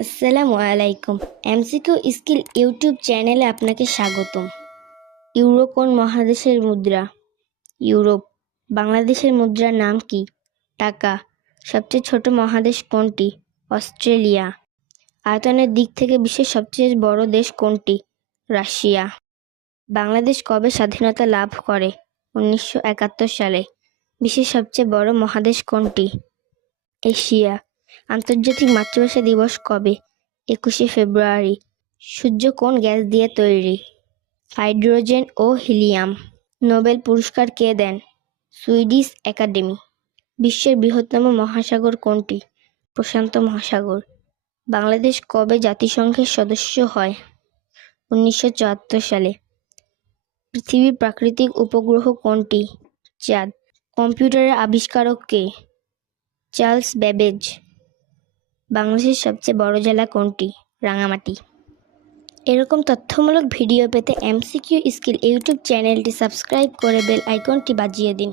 আসসালামু আলাইকুম। MCQ skill YouTube চ্যানেলে আপনাকে স্বাগতম। ইউরো কোন মহাদেশের মুদ্রা? ইউরোপ। বাংলাদেশের মুদ্রার নাম কি? টাকা। সবচেয়ে ছোট মহাদেশ কোনটি? অস্ট্রেলিয়া। আয়তনের দিক থেকে বিশ্বের সবচেয়ে বড় দেশ কোনটি? রাশিয়া। বাংলাদেশ কবে স্বাধীনতা লাভ করে? উনিশশো একাত্তর সালে। বিশ্বের সবচেয়ে বড় মহাদেশ কোনটি? এশিয়া। আন্তর্জাতিক মাতৃভাষা দিবস কবে? একুশে ফেব্রুয়ারি। সূর্য কোন গ্যাস দিয়ে তৈরি? হাইড্রোজেন ও হিলিয়াম। নোবেল পুরস্কার কে দেন? Swedish academy. বিশ্বের বৃহত্তম মহাসাগর কোনটি? প্রশান্ত মহাসাগর। বাংলাদেশ কবে জাতিসংঘের সদস্য হয়? উনিশশো চুয়াত্তর সালে। পৃথিবীর প্রাকৃতিক উপগ্রহ কোনটি? চাঁদ। কম্পিউটারের আবিষ্কারক কে? Charles Babbage. বাংলাদেশের সবচেয়ে বড় জেলা কোনটি? রাঙামাটি। এরকম তথ্যমূলক ভিডিও পেতে এমসিকিউ স্কিল ইউটিউব চ্যানেলটি সাবস্ক্রাইব করে বেল আইকনটি বাজিয়ে দিন।